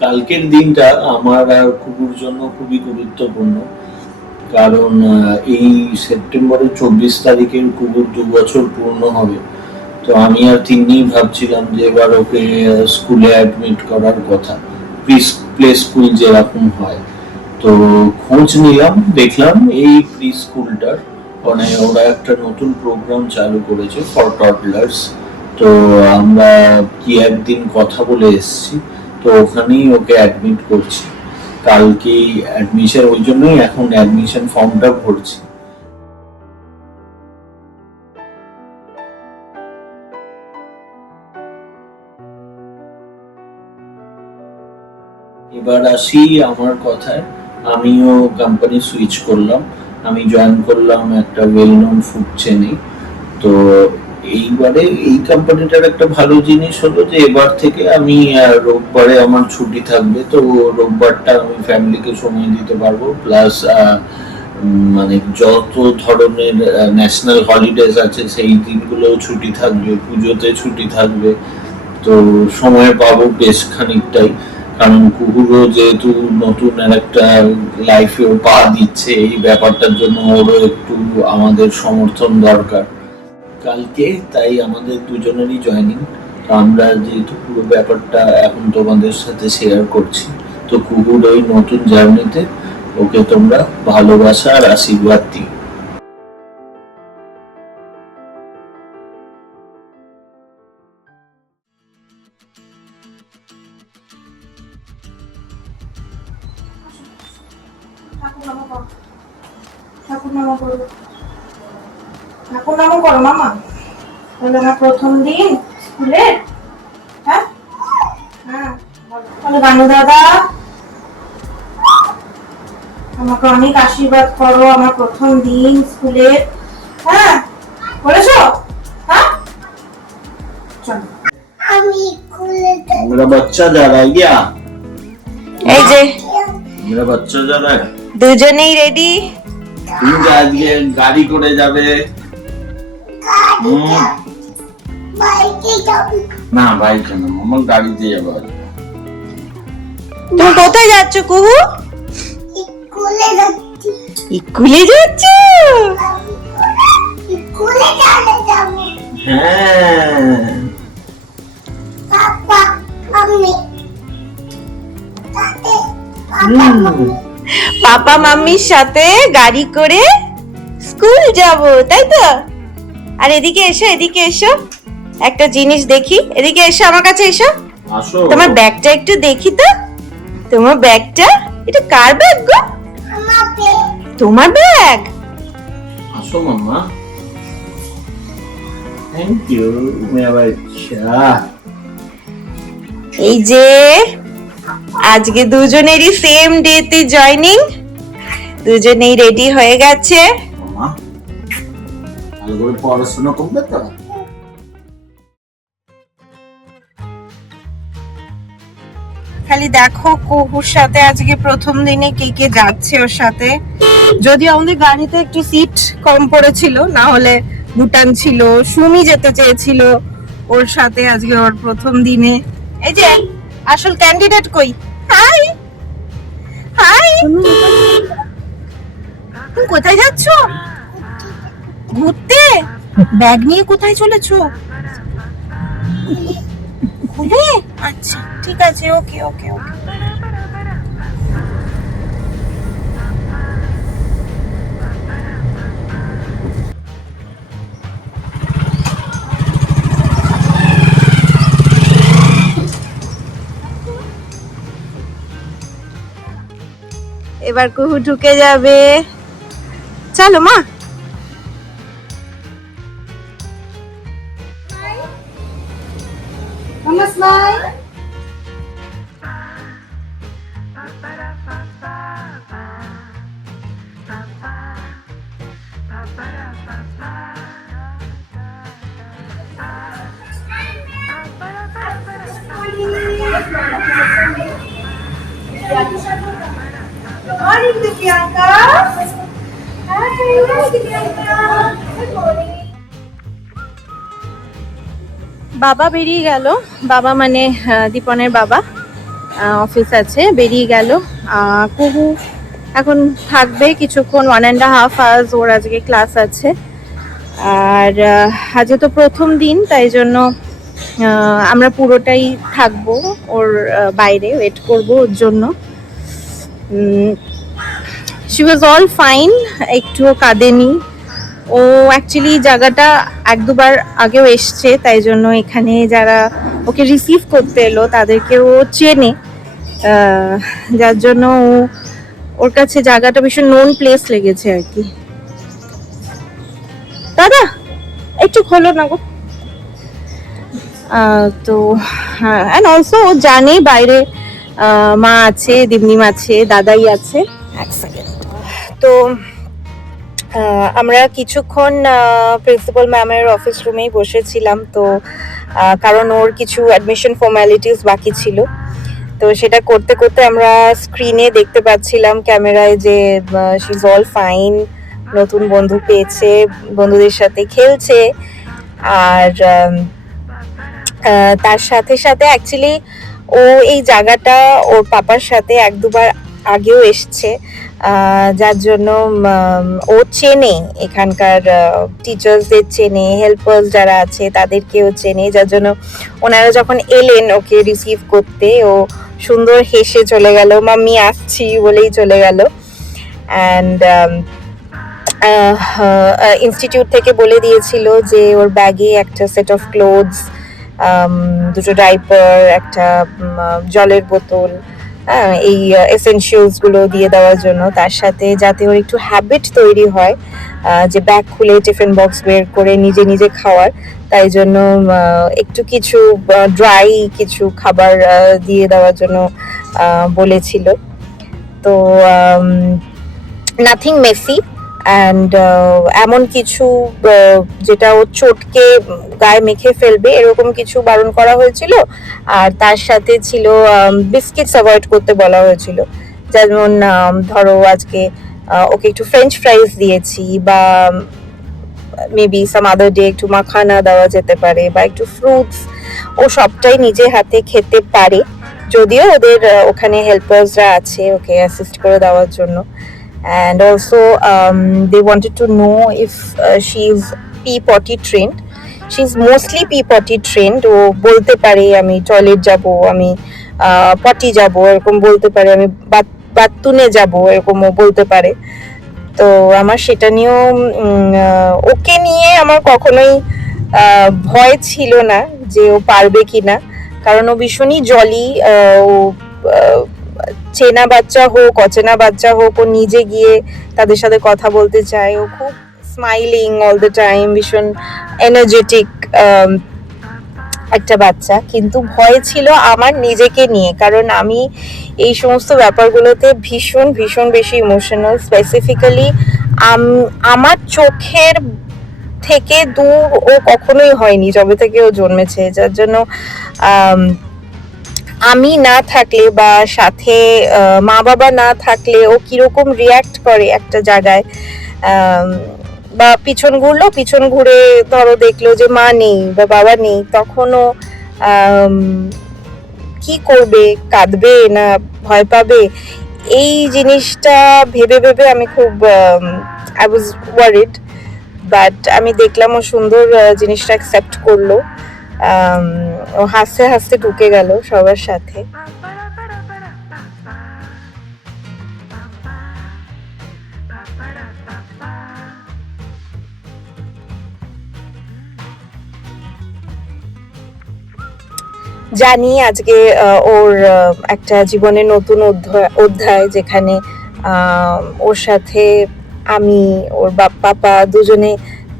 কালকের দিনটা আমার আর কুকুর জন্য খুবই গুরুত্বপূর্ণ, কারণ এই সেপ্টেম্বরের 24 তারিখের কুকুর 2 বছর পূর্ণ হবে। তো আমি আর তিনি ভাবছিলাম যে এবার ওকে স্কুলে অ্যাডমিট করার কথা, প্লে স্কুল যেরকম হয়। তো খোঁজ নিলাম, দেখলাম এই প্রি স্কুলটার মানে ওরা একটা নতুন প্রোগ্রাম চালু করেছে ফর টডলার্স। তো আমরা কি একদিন কথা বলে এসেছি, তো ওখানেই ওকে অ্যাডমিট করছি। কালকে অ্যাডমিশন, ওই জন্যই এখন অ্যাডমিশন ফর্মটা ভরছি। এবার আসি আমার কথায়, আমিও কোম্পানি সুইচ করলাম, আমি জয়েন করলাম একটা ওয়েল নোন ফুড চেনে। তো এইবারে এই কোম্পানিটার একটা ভালো জিনিস হলো যে এবার থেকে আমি রোববারে আমার ছুটি থাকবে, তো রোববারটা আমি ফ্যামিলিকে সময় দিতে পারবো, প্লাস মানে যত ধরনের ন্যাশনাল হলিডেজ আছে সেই দিনগুলোও ছুটি থাকবে, পুজোতে ছুটি থাকবে। তো সময় পাবো বেশ খানিকটাই, কারণ কুকুরও যেহেতু নতুন আর একটা লাইফেও পা দিচ্ছে, এই ব্যাপারটার জন্য ওরও একটু আমাদের সমর্থন দরকার কালকে। তাই আমাদের দুজনেরই জয়েনিং। তো আমরা যেহেতু পুরো ব্যাপারটা এখন তোমাদের সাথে শেয়ার করছি, তো কুকুর ওই নতুন জার্নিতে ওকে তোমরা ভালোবাসা আর আশীর্বাদ দিও। প্রথম দিন স্কুলে, হ্যাঁ হ্যাঁ বানু দাদা আমাকে অনেক আশীর্বাদ করো আমার প্রথম দিন স্কুলে, হ্যাঁ বলেছো? হ্যাঁ চলো আমি স্কুলে मेरा बच्चा जा रहा है क्या? এই যে मेरा बच्चा जा रहा है। দুজনেই রেডি। তুমি আজকে গাড়ি করে যাবে? না বাইকে না, আমার গাড়িতে যাবো। তুমি কোথায় যাচ্ছ কুহু? স্কুলে যাচ্ছি। স্কুলে যাচ্ছ? স্কুলে যাব। হ্যাঁ পাপা মাম্মি পাপা মাম্মির সাথে গাড়ি করে স্কুল যাব, তাই তো? আর এদিকে এসো, এদিকে এসো, একটা জিনিস দেখি। এদিকে এসো, আমার কাছে এসো। তোমার ব্যাগটা একটু দেখি তো। তোমার ব্যাগটা, এটা কার ব্যাগ গো? তোমার ব্যাগ। আসো মাম্মা। থ্যাংক ইউ মেরা বাচ্চা। এই যে আজকে দুজনেরই সেম ডেতে জয়েনিং, দুজনেই রেডি হয়ে গেছে। মাম্মা ভালো করে পড়াশোনা করবে তো? খালি দেখো কুকুর সাথে আজকে প্রথম দিনে কে কে যাচ্ছে ওর সাথে। যদি আমাদের গাড়িতে একটু সিট কম পড়েছিল, না হলে ভুটান ছিল, সুমি যেতে চেয়েছিল ওর সাথে আজকে ওর প্রথম দিনে। এই যে আসল ক্যান্ডিডেট কই? হাই হাই, তুমি কোথায় যাচ্ছ? ঘুরতে? ব্যাগ নিয়ে কোথায় চলেছো? খুলে আচ্ছা ঠিক আছে, ওকে ওকে ওকে। এবার কুহু ঢুকে যাবে, চলো মা। Morning, Divyanka. Hi, Divyanka. Good morning. বাবা বেরিয়ে গেল, বাবা মানে দীপনের বাবা, অফিস আছে, বেরিয়ে গেল। কুহু এখন থাকবে কিছুক্ষণ, 1.5 hours ওর আজকে ক্লাস আছে। আর আজকে তো প্রথম দিন, তাই জন্য আমরা পুরোটাই থাকবো ওর বাইরে, ওয়েট করবো ওর জন্য। শি ওয়াজ অল ফাইন, একটুও কাঁদেনি। ও অ্যাকচুয়ালি জায়গাটা 1-2 বার আগেও এসছে, তাই জন্য এখানে যারা ওকে রিসিভ করতে এলো তাদেরকে ও চেনে, যার জন্য ওর কাছে জায়গাটা ভীষণ নোন প্লেস লেগেছে আর কি। দাদা একটু খোলো না গো। তো অ্যান্ড অলসো ও জানে বাইরে মা আছে, দিমনিম আছে, দাদাই আছে। এক সেকেন্ড। তো আমরা কিছুক্ষণ প্রিন্সিপাল ম্যামের অফিস রুমেই বসেছিলাম, তো কারণ ওর কিছু অ্যাডমিশন ফর্মালিটিস বাকি ছিল, তো সেটা করতে করতে আমরা স্ক্রিনে দেখতে পাচ্ছিলাম ক্যামেরায় যে শি ইজ অল ফাইন, নতুন বন্ধু পেয়েছে, বন্ধুদের সাথে খেলছে। আর তার সাথে সাথে অ্যাকচুয়ালি ও এই জায়গাটা ওর পাপার সাথে 1-2 বার আগেও এসছে, যার জন্য ও চেনে এখানকার টিচার্সদের, চেনে হেল্পার্স যারা আছে তাদেরকেও চেনে, যার জন্য ওনারা যখন এলেন ওকে রিসিভ করতে ও সুন্দর হেসে চলে গেল, মাম্মি আসছি বলেই চলে গেল। অ্যান্ড ইনস্টিটিউট থেকে বলে দিয়েছিল যে ওর ব্যাগে একটা সেট অফ ক্লোথস, 2টো ডাইপার, একটা জলের বোতল, এই এসেনশিয়ালসগুলো দিয়ে দেওয়ার জন্য, তার সাথে যাতে ওর একটু হ্যাবিট তৈরি হয় যে ব্যাগ খুলে টিফিন বক্স বের করে নিজে নিজে খাওয়ার, তাই জন্য একটু কিছু ড্রাই কিছু খাবার দিয়ে দেওয়ার জন্য বলেছিল। তো নাথিং মেসি অ্যান্ড এমন কিছু যেটা ও চটকে গায়ে মেখে ফেলবে এরকম কিছু বারণ করা হয়েছিল। আর তার সাথে ছিল বিস্কিটস অ্যাভয়েড করতে বলা হয়েছিল, যেমন ধরো আজকে ওকে একটু ফ্রেঞ্চ ফ্রাইজ দিয়েছি, বা মেবি সাম আদার ডে একটু মাখানা দেওয়া যেতে পারে, বা একটু ফ্রুটস। ও সবটাই নিজে হাতে খেতে পারে, যদিও ওদের ওখানে হেল্পার্সরা আছে ওকে অ্যাসিস্ট করে দেওয়ার জন্য। And also they wanted to know if she is P-potty trained. She's mostly P-potty trained. ও বলতে পারে আমি টয়লেট যাব, আমি পটি যাব, এরকম বলতে পারে, আমি বাথরুমে যাব, এরকম ও বলতে পারে। তো আমার সেটা নিয়েও ওকে নিয়ে আমার কখনোই ভয় ছিল না যে ও পারবে কিনা, কারণ ও ভীষণই জলি। ও চেনা বাচ্চা হোক অচেনা বাচ্চা হোক, ও নিজে গিয়ে তাদের সাথে কথা বলতে চায়, ও খুব স্মাইলিং অল দ্য টাইম, ভীষণ এনার্জেটিক একটা বাচ্চা। কিন্তু ভয় ছিল আমার নিজেকে নিয়ে, কারণ আমি এই সমস্ত ব্যাপারগুলোতে ভীষণ ভীষণ বেশি ইমোশনাল। স্পেসিফিক্যালি আমার চোখের থেকে দূর ও কখনোই হয়নি যবে থেকে ও জন্মেছে, যার জন্য আমি না থাকলে বা সাথে মা বাবা না থাকলে ও কিরকম রিয়াক্ট করে একটা জায়গায়, বা পিছন ঘুরে ধরো দেখলো যে মা নেই বা বাবা নেই, তখনও কি করবে, কাঁদবে না ভয় পাবে, এই জিনিসটা ভেবে ভেবে আমি খুব আই ওয়াজ ওয়ারিড। বাট আমি দেখলাম ও সুন্দর জিনিসটা অ্যাকসেপ্ট করলো। ও হাসতে হাসতে ঢুকে গেল সবার সাথে। জানি আজকে ওর একটা জীবনের নতুন অধ্যায়, যেখানে ওর সাথে আমি, ওর পাপা দুজনে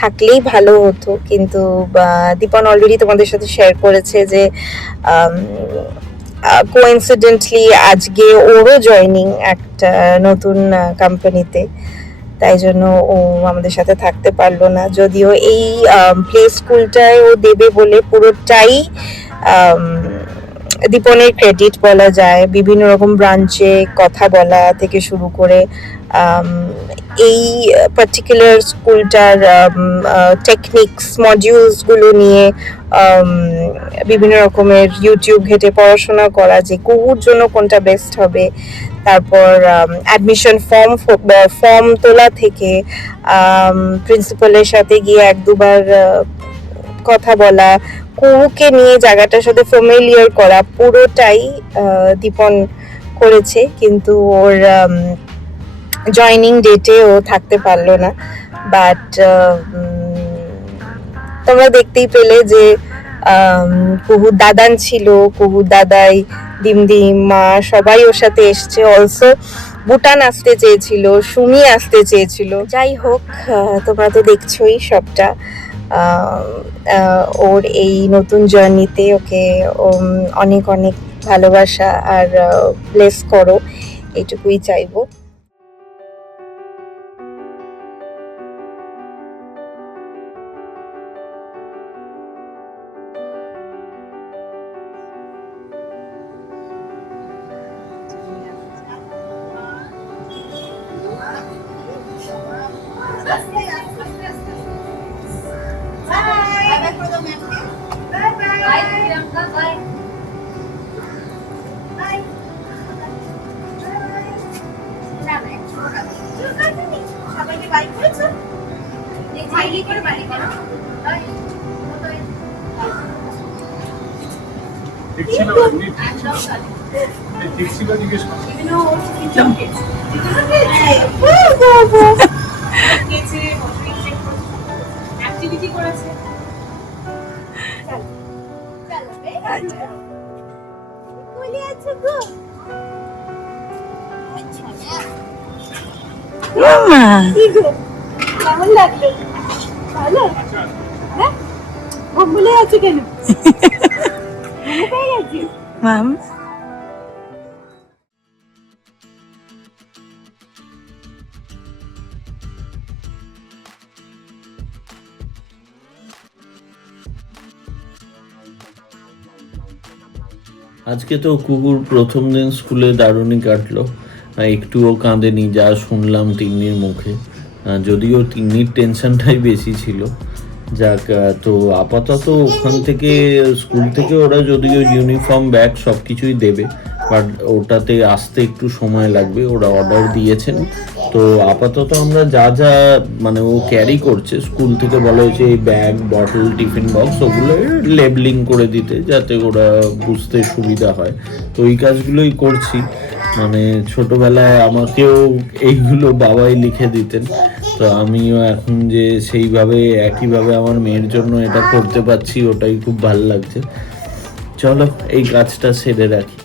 থাকলেই ভালো হতো, কিন্তু দীপন অলরেডি তোমাদের সাথে শেয়ার করেছে যে কোইন্সিডেন্টলি আজকে ওরও জয়নিং একটা নতুন কোম্পানিতে, তাই জন্য ও আমাদের সাথে থাকতে পারলো না। যদিও এই প্লে স্কুলটায় ও দেবে বলে পুরোটাই দীপনের ক্রেডিট বলা যায়। বিভিন্ন রকম ব্রাঞ্চে কথা বলা থেকে শুরু করে এই পার্টিকুলার স্কুলটার টেকনিক্স মডিউলসগুলো নিয়ে বিভিন্ন রকমের ইউটিউব ঘেটে পড়াশোনা করা, যে কুহুর জন্য কোনটা বেস্ট হবে, তারপর অ্যাডমিশন ফর্ম তোলা থেকে প্রিন্সিপালের সাথে গিয়ে এক দুবার কথা বলা, কুহুকে নিয়ে জায়গাটার সাথে ফ্যামিলিয়ার করা, পুরোটাই দীপন করেছে। কিন্তু ওর জয়নিং ডেটে ও থাকতে পারলো না। বাট তোমরা দেখতেই পেলে যে কুহুর দাদান ছিল, কুহুর দাদাই, ডিমডিম, মা সবাই ওর সাথে এসছে। অলসো ভুটান আসতে চেয়েছিল, সুমি আসতে চেয়েছিল। যাই হোক, তোমরা তো দেখছোই সবটা। ওর এই নতুন জার্নিতে ওকে অনেক অনেক ভালোবাসা আর ব্লেস করো, এইটুকুই চাইবো। কেমন লাগলো? ভালো? হ্যাঁ, ভুলে আছো কেন? মনে পেয়ে গেছি মাম। আজকে তো কুকুর প্রথম দিন স্কুলে দারুণই কাটলো, একটুও কাঁদেনি যা শুনলাম তিন্নির মুখে। যদিও তিন্নির টেনশনটাই বেশি ছিল। যাক, তো আপাতত ওখান থেকে স্কুল থেকে ওরা যদিও ইউনিফর্ম ব্যাগ সব কিছুই দেবে, বাট ওটাতে আসতে একটু সময় লাগবে, ওরা অর্ডার দিয়েছেন। তো আপাতত আমরা যা যা মানে ও ক্যারি করছে স্কুল থেকে বলা হয়েছে, এই ব্যাগ, বটল, টিফিন বক্স, ওগুলো লেবলিং করে দিতে যাতে ওরা বুঝতে সুবিধা হয়। তো এই কাজগুলোই করছি। মানে ছোটবেলায় আমাকেও এইগুলো বাবাই লিখে দিতেন, তো আমিও এখন যে সেইভাবে একইভাবে আমার মেয়ের জন্য এটা করতে পারছি, ওটাই খুব ভালো লাগছে। চলো এই কাজটা সেরে রাখি।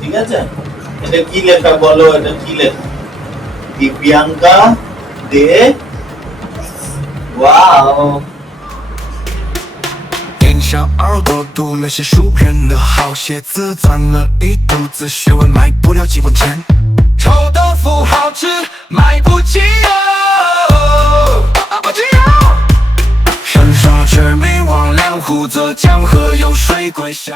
ঠিক আছে। এটা কি লেখা বলো, এটা কি লেখা? দিব্যাঙ্কা দে, ওয়াও।眼下耳朵读了些书片的好写字，攒了一肚子学问，卖不了几文钱。丑的富豪吃，买不起哦，不起哦。神傻却迷惘，两湖则江河有水归下。